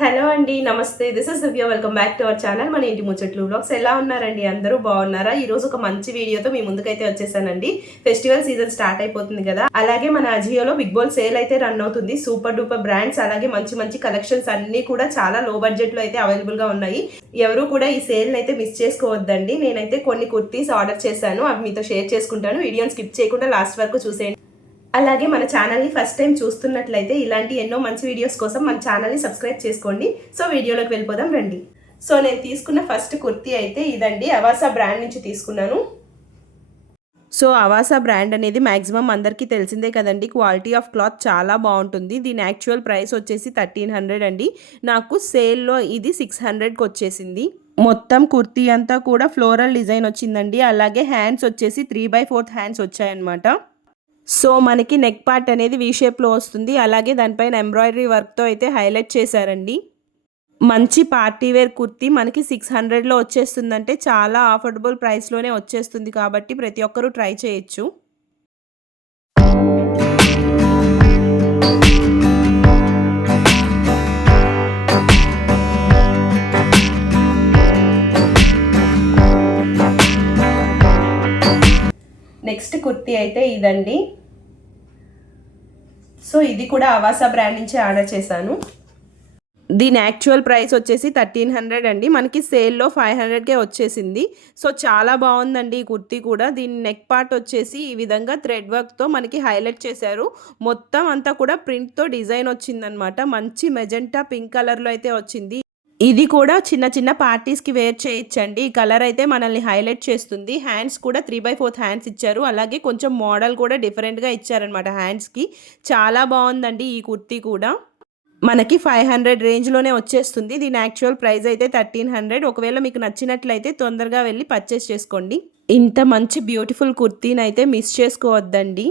Hello అండి. నమస్తే. This is Divya. Welcome back to our channel మన ఇంటి ముచ్చట్లు వ్లాగ్స్. ఎలా ఉన్నారండి? అందరూ బాగున్నారా? ఈరోజు ఒక మంచి వీడియోతో మీ ముందుకైతే వచ్చేసానండి. ఫెస్టివల్ సీజన్ స్టార్ట్ అయిపోతుంది కదా, అలాగే మన అజియోలో బిగ్ బాల్ సేల్ అయితే రన్ అవుతుంది. సూపర్ డూపర్ బ్రాండ్స్ అలాగే మంచి మంచి కలెక్షన్స్ అన్ని కూడా చాలా లో బడ్జెట్ లో అయితే అవైలబుల్ గా ఉన్నాయి. ఎవరు కూడా ఈ సేల్ అయితే మిస్ చేసుకోవద్దండి. నేనైతే కొన్ని కుర్తీస్ ఆర్డర్ చేశాను, అవి మీతో షేర్ చేసుకుంటాను. వీడియోని స్కిప్ చేయకుండా లాస్ట్ వరకు చూసేయండి. అలాగే మన ఛానల్ని ఫస్ట్ టైం చూస్తున్నట్లయితే ఇలాంటి ఎన్నో మంచి వీడియోస్ కోసం మన ఛానల్ని సబ్స్క్రైబ్ చేసుకోండి. సో వీడియోలోకి వెళ్ళిపోదాం రండి. సో నేను తీసుకున్న ఫస్ట్ కుర్తీ అయితే ఇదండి. అవాసా బ్రాండ్ నుంచి తీసుకున్నాను. సో అవాసా బ్రాండ్ అనేది మ్యాక్సిమం అందరికీ తెలిసిందే కదండి. క్వాలిటీ ఆఫ్ క్లాత్ చాలా బాగుంటుంది. దీని యాక్చువల్ ప్రైస్ వచ్చేసి 1300 అండి. నాకు సేల్లో ఇది 600కి వచ్చేసింది. మొత్తం కుర్తీ అంతా కూడా ఫ్లోరల్ డిజైన్ వచ్చిందండి. అలాగే హ్యాండ్స్ వచ్చేసి 3/4 హ్యాండ్స్ వచ్చాయన్నమాట. సో మనకి నెక్ పార్ట్ అనేది వీ షేప్లో వస్తుంది. అలాగే దానిపైన ఎంబ్రాయిడరీ వర్క్తో అయితే హైలైట్ చేశారండి. మంచి పార్టీ వేర్ కుర్తీ మనకి 600లో వచ్చేస్తుందంటే చాలా అఫోర్డబుల్ ప్రైస్లోనే వచ్చేస్తుంది. కాబట్టి ప్రతి ఒక్కరూ ట్రై చేయొచ్చు. నెక్స్ట్ కుర్తీ అయితే ఇదండి. సో ఇది కూడా అవాసా బ్రాండ్ నుంచి ఆర్డర్ చేశాను. దీని యాక్చువల్ ప్రైస్ వచ్చేసి 1300 అండి. మనకి సేల్లో 500కే వచ్చేసింది. సో చాలా బాగుందండి ఈ కుర్తీ కూడా. దీని నెక్ పార్ట్ వచ్చేసి ఈ విధంగా థ్రెడ్ వర్క్తో మనకి హైలైట్ చేశారు. మొత్తం అంతా కూడా ప్రింట్తో డిజైన్ వచ్చిందనమాట. మంచి మెజెంటా పింక్ కలర్లో అయితే వచ్చింది. ఇది కూడా చిన్న చిన్న పార్టీస్కి వేర్ చేయొచ్చండి. ఈ కలర్ అయితే మనల్ని హైలైట్ చేస్తుంది. హ్యాండ్స్ కూడా 3/4 హ్యాండ్స్ ఇచ్చారు. అలాగే కొంచెం మోడల్ కూడా డిఫరెంట్గా ఇచ్చారనమాట హ్యాండ్స్కి. చాలా బాగుందండి ఈ కుర్తీ కూడా. మనకి 500 రేంజ్లోనే వచ్చేస్తుంది. దీని యాక్చువల్ ప్రైస్ అయితే 1300. ఒకవేళ మీకు నచ్చినట్లయితే తొందరగా వెళ్ళి పర్చేస్ చేసుకోండి. ఇంత మంచి బ్యూటిఫుల్ కుర్తీని అయితే మిస్ చేసుకోవద్దండి.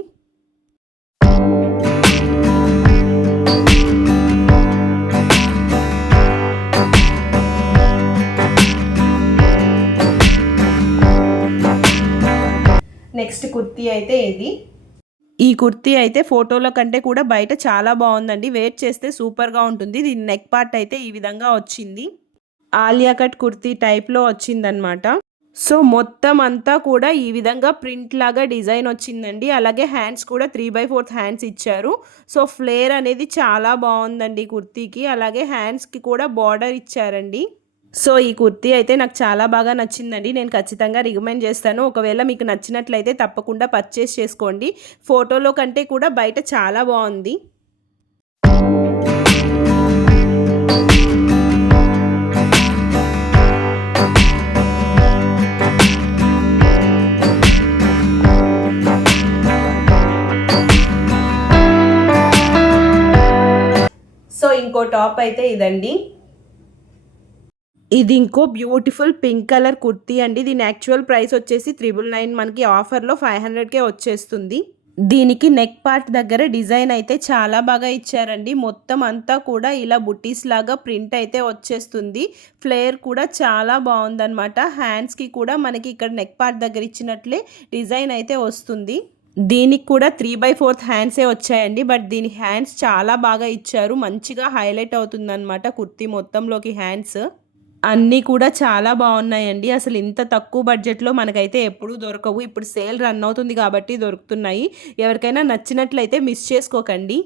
నెక్స్ట్ కుర్తీ అయితే ఇది. ఈ కుర్తీ అయితే ఫోటోలో కంటే కూడా బయట చాలా బాగుందండి. వేర్ చేస్తే సూపర్గా ఉంటుంది. దీని నెక్ పార్ట్ అయితే ఈ విధంగా వచ్చింది. ఆలియా కట్ కుర్తీ టైప్లో వచ్చిందనమాట. సో మొత్తం అంతా కూడా ఈ విధంగా ప్రింట్ లాగా డిజైన్ వచ్చిందండి. అలాగే హ్యాండ్స్ కూడా 3/4 హ్యాండ్స్ ఇచ్చారు. సో ఫ్లేర్ అనేది చాలా బాగుందండి కుర్తీకి. అలాగే హ్యాండ్స్కి కూడా బార్డర్ ఇచ్చారండి. సో ఈ కుర్తీ అయితే నాకు చాలా బాగా నచ్చిందండి. నేను ఖచ్చితంగా రికమెండ్ చేస్తాను. ఒకవేళ మీకు నచ్చినట్లయితే తప్పకుండా పర్చేస్ చేసుకోండి. ఫోటోలో కంటే కూడా బయట చాలా బాగుంది. సో ఇంకో టాప్ అయితే ఇదండి. ఇది ఇంకో బ్యూటిఫుల్ పింక్ కలర్ కుర్తీ అండి. దీని యాక్చువల్ ప్రైస్ వచ్చేసి 999. మనకి ఆఫర్లో 500కే వచ్చేస్తుంది. దీనికి నెక్ పార్ట్ దగ్గర డిజైన్ అయితే చాలా బాగా ఇచ్చారండి. మొత్తం అంతా కూడా ఇలా బుటీస్ లాగా ప్రింట్ అయితే వచ్చేస్తుంది. ఫ్లేర్ కూడా చాలా బాగుందన్నమాట. హ్యాండ్స్కి కూడా మనకి ఇక్కడ నెక్ పార్ట్ దగ్గర ఇచ్చినట్లే డిజైన్ అయితే వస్తుంది. దీనికి కూడా 3/4 హ్యాండ్సే వచ్చాయండి. బట్ దీని హ్యాండ్స్ చాలా బాగా ఇచ్చారు. మంచిగా హైలైట్ అవుతుందన్నమాట కుర్తీ మొత్తంలోకి హ్యాండ్స్. అన్నీ కూడా చాలా బాగున్నాయండి. అసలు ఇంత తక్కువ బడ్జెట్లో మనకైతే ఎప్పుడూ దొరకవు. ఇప్పుడు సేల్ రన్ అవుతుంది కాబట్టి దొరుకుతున్నాయి. ఎవరికైనా నచ్చినట్లయితే మిస్ చేసుకోకండి.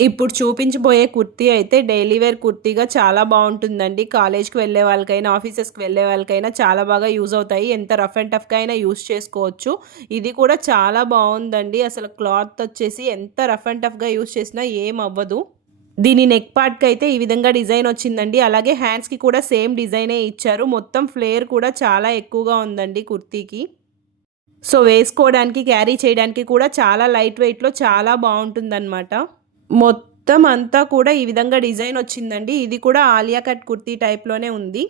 ఇప్పుడు చూపించబోయే కుర్తీ అయితే డైలీ వేర్ కుర్తీగా చాలా బాగుంటుందండి. కాలేజ్కి వెళ్ళే వాళ్ళకైనా ఆఫీసెస్కి వెళ్ళే వాళ్ళకైనా చాలా బాగా యూజ్ అవుతాయి. ఎంత రఫ్ అండ్ టఫ్గా అయినా యూజ్ చేసుకోవచ్చు. ఇది కూడా చాలా బాగుందండి. అసలు క్లాత్ వచ్చేసి ఎంత రఫ్ అండ్ టఫ్గా యూజ్ చేసినా ఏం అవ్వదు. దీని నెక్ పార్ట్కి అయితే ఈ విధంగా డిజైన్ వచ్చిందండి. అలాగే హ్యాండ్స్కి కూడా సేమ్ డిజైనే ఇచ్చారు. మొత్తం ఫ్లేర్ కూడా చాలా ఎక్కువగా ఉందండి కుర్తీకి. సో వేసుకోవడానికి క్యారీ చేయడానికి కూడా చాలా లైట్ వెయిట్లో చాలా బాగుంటుందన్నమాట. మొత్తం అంతా కూడా ఈ విధంగా డిజైన్ వచ్చిందండి. ఇది కూడా ఆలియా కట్ కుర్తీ టైప్లోనే ఉంది.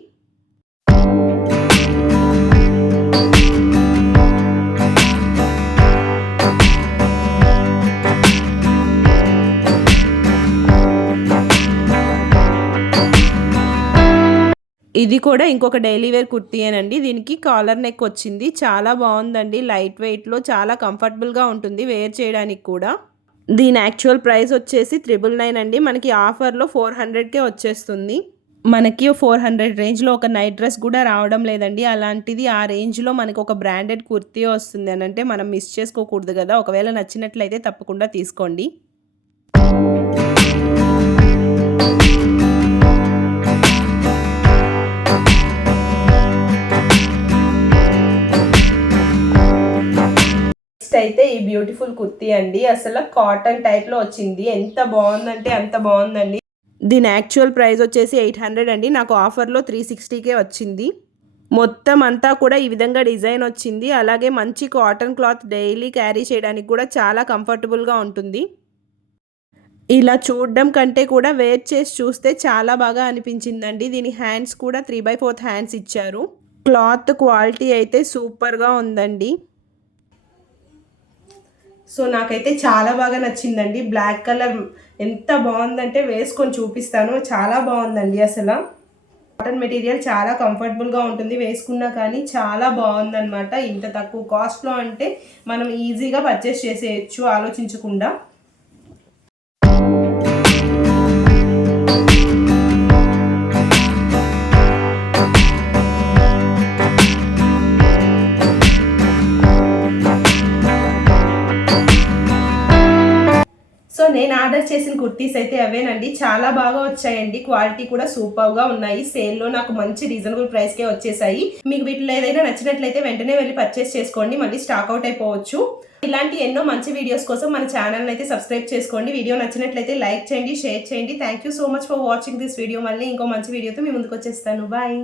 ఇది కూడా ఇంకొక డైలీ వేర్ కుర్తీయేనండి. దీనికి కాలర్ నెక్ వచ్చింది. చాలా బాగుందండి. లైట్ వెయిట్లో చాలా కంఫర్టబుల్గా ఉంటుంది వేర్ చేయడానికి కూడా. దీని యాక్చువల్ ప్రైస్ వచ్చేసి 999 అండి. మనకి ఆఫర్లో 400కే వచ్చేస్తుంది. మనకి 400 రేంజ్లో ఒక నైట్ డ్రెస్ కూడా రావడం లేదండి. అలాంటిది ఆ రేంజ్లో మనకు ఒక బ్రాండెడ్ కుర్తీ వస్తుంది అని అంటే మనం మిస్ చేసుకోకూడదు కదా. ఒకవేళ నచ్చినట్లయితే తప్పకుండా తీసుకోండి. నెక్స్ట్ అయితే ఈ బ్యూటిఫుల్ కుర్తీ అండి. అసలు కాటన్ టైప్లో వచ్చింది. ఎంత బాగుందంటే అంత బాగుందండి. దీని యాక్చువల్ ప్రైస్ వచ్చేసి 800 అండి. నాకు ఆఫర్లో 360కే వచ్చింది. మొత్తం అంతా కూడా ఈ విధంగా డిజైన్ వచ్చింది. అలాగే మంచి కాటన్ క్లాత్ డైలీ క్యారీ చేయడానికి కూడా చాలా కంఫర్టబుల్గా ఉంటుంది. ఇలా చూడడం కంటే కూడా వేర్ చేసి చూస్తే చాలా బాగా అనిపించిందండి. దీని హ్యాండ్స్ కూడా 3/4 హ్యాండ్స్ ఇచ్చారు. క్లాత్ క్వాలిటీ అయితే సూపర్గా ఉందండి. సో నాకైతే చాలా బాగా నచ్చిందండి. బ్లాక్ కలర్ ఎంత బాగుందంటే వేసుకొని చూపిస్తాను. చాలా బాగుందండి. అసలు కాటన్ మెటీరియల్ చాలా కంఫర్టబుల్గా ఉంటుంది. వేసుకున్నా కానీ చాలా బాగుందన్నమాట. ఇంత తక్కువ కాస్ట్లో అంటే మనం ఈజీగా పర్చేస్ చేసేయచ్చు ఆలోచించకుండా. సో నేను ఆర్డర్ చేసిన కుర్తీస్ అయితే అవేనండి. చాలా బాగా వచ్చాయండి. క్వాలిటీ కూడా సూపర్గా ఉన్నాయి. సేల్లో నాకు మంచి రీజనబుల్ ప్రైస్కే వచ్చేసాయి. మీకు వీటిలో ఏదైనా నచ్చినట్లయితే వెంటనే వెళ్ళి పర్చేస్ చేసుకోండి. మళ్ళీ స్టాక్ అవుట్ అయిపోవచ్చు. ఇలాంటి ఎన్నో మంచి వీడియోస్ కోసం మన ఛానల్ అయితే సబ్స్క్రైబ్ చేసుకోండి. వీడియో నచ్చినట్లయితే లైక్ చేయండి, షేర్ చేయండి. Thank you so much for watching this video. మళ్ళీ ఇంకో మంచి వీడియోతో మీ ముందుకు వచ్చేస్తాను. బాయ్.